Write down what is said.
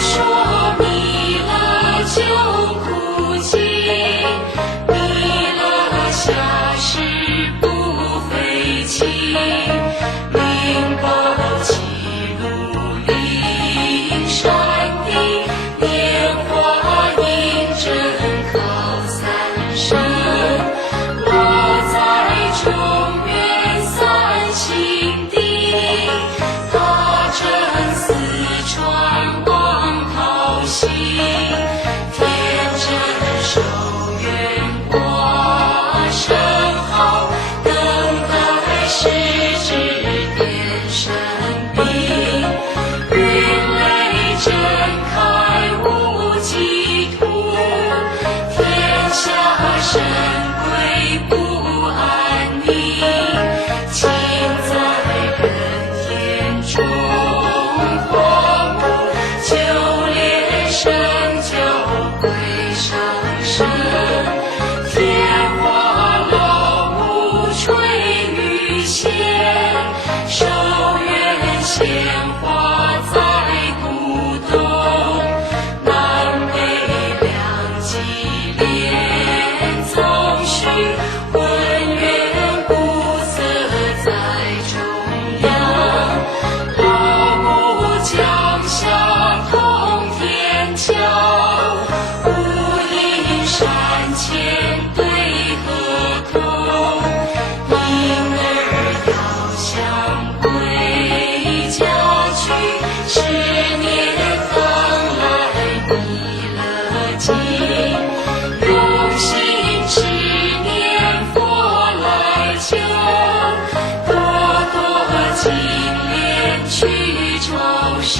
说弥勒救苦尽，弥勒下世不废弃，灵宝齐鲁灵山地，莲花映真靠三生，落在中原三清地，大正四川望讨喜，天真寿元挂圣号，等待世之变神兵，云雷震开无极土，天下神归不安宁，情在人天中荒芜，就连神教归上身，天花老木垂玉线，寿元鲜花在古东，南北两极连宗序，浑圆古色在中央，老木江下通天桥，无垠山前对河通，婴儿遥想归家去，10年等来弥勒经，用心持念佛来求，多多金莲去朝圣。